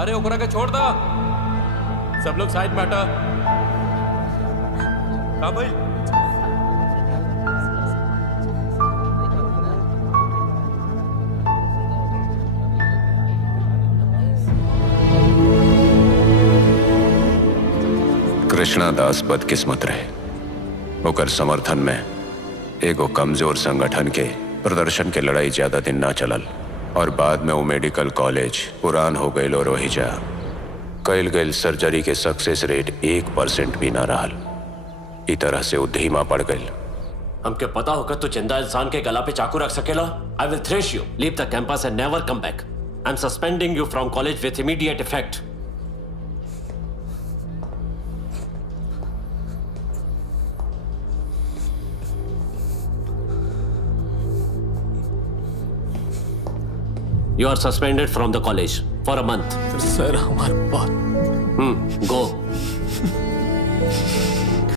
अरे ओकरा के छोड़ दा। सब लोग साइड में हटा। हाँ भाई। कृष्णा दास बदकिस्मत रहे। ओकर समर्थन में एगो कमजोर संगठन के प्रदर्शन के लड़ाई ज्यादा दिन ना चलल और बाद में वो मेडिकल कॉलेज पुरान हो गईल और वही जा कैल गईल सर्जरी के सक्सेस रेट 1% भी ना रहल। ई तरह से वो धीमा पड़ गईल। हमके पता होगा तू जिंदा इंसान के गला पे चाकू रख सकेला। I will thrash you, leave the campus and never come back. I am suspending you from college with immediate effect. You are suspended from the college for a month. Sir हमारे बात Go.